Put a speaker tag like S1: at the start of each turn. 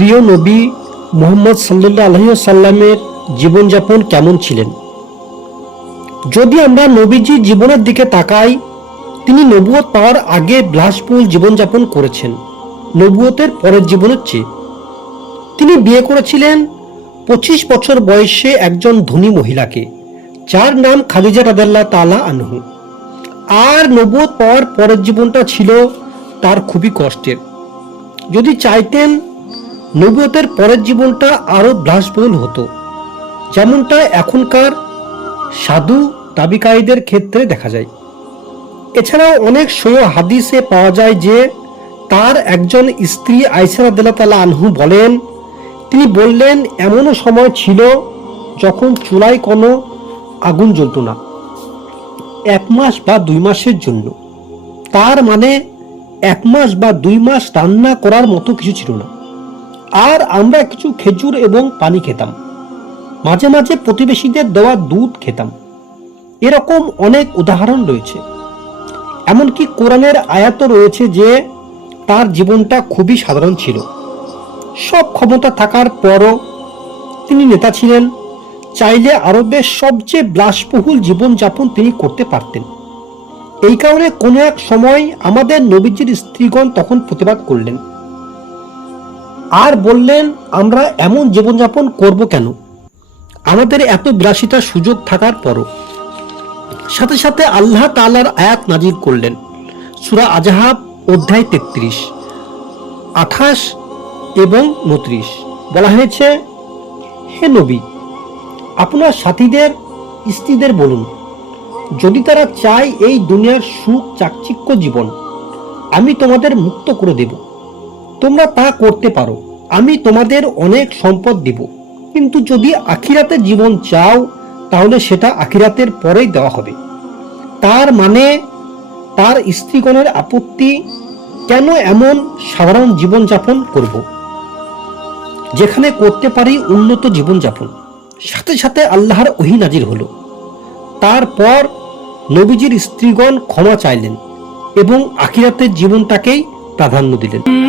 S1: নবী মোহাম্মদ সাল্লাহ আলহিসাল্লামের জীবনযাপন কেমন ছিলেন? যদি আমরা নবীজির জীবনের দিকে তাকাই, তিনি নবুয়ত পাওয়ার আগে বিলাসবহুল জীবনযাপন করেছেন নবুয়তের পরের জীবনের চেয়ে। তিনি বিয়ে করেছিলেন পঁচিশ বছর বয়সে একজন ধনী মহিলাকে, যার নাম খাদিজা রাদাল্লাহ তালা আনহু। আর নবুয়ত পাওয়ার পরের জীবনটা ছিল তার খুবই কষ্টের। যদি চাইতেন নবুয়তের পরের জীবনটা আরও বিলাসবহুল হতো। যেমনটা এখনকার সাধু দাবিকারীদের ক্ষেত্রে দেখা যায়। এছাড়াও অনেক সয় হাদিসে পাওয়া যায় যে তার একজন স্ত্রী আইসার তালা আনহু বলেন, তিনি বললেন, এমনও সময় ছিল যখন চুলায় কোনো আগুন জ্বলত না। এক মাস বা দুই মাসের জন্য। তার মানে এক মাস বা দুই মাস রান্না করার মতো কিছু ছিল না। আর আমরা কিছু খেজুর এবং পানি খেতাম। মাঝে মাঝে প্রতিবেশীদের দেওয়া দুধ খেতাম। এরকম অনেক উদাহরণ রয়েছে। এমনকি কোরআনের আয়াতও রয়েছে যে তার জীবনটা খুবই সাধারণ ছিল। সব ক্ষমতা থাকার পরও তিনি নেতা ছিলেন। চাইলে আরবের সবচেয়ে বিলাসবহুল জীবনযাপন তিনি করতে পারতেন। এই কারণে কোনো এক সময় আমাদের নবীজির স্ত্রীগণ তখন প্রতিবাদ করলেন। আর বললেন, আমরা এমন জীবনযাপন করব কেন? আমাদের এত বিলাসিতার সুযোগ থাকার পরও। সাথে সাথে আল্লাহ তাআলার আয়াত নাজির করলেন, সুরা আজাহাব অধ্যায় তেত্রিশ, আঠাশ এবং উনত্রিশ। বলা হয়েছে, হে নবী, আপনার সাথীদের, স্ত্রীদের বলুন, যদি তারা চায় এই দুনিয়ার সুখ চাকচিক্য জীবন, আমি তোমাদের মুক্ত করে দেব। তোমরা তা করতে পারো। আমি তোমাদের অনেক সম্পদ দেব। কিন্তু যদি আখিরাতের জীবন চাও, তাহলে সেটা আখিরাতের পরেই দেওয়া হবে। তার মানে তার স্ত্রীগণের আপত্তি কেন এমন সাধারণ জীবনযাপন করব? যেখানে করতে পারি উন্নত জীবনযাপন। সাথে সাথে আল্লাহর ওহি নাজির হলো। তারপর নবীজির স্ত্রীগণ ক্ষমা চাইলেন এবং আখিরাতের জীবনটাকেই প্রাধান্য দিলেন।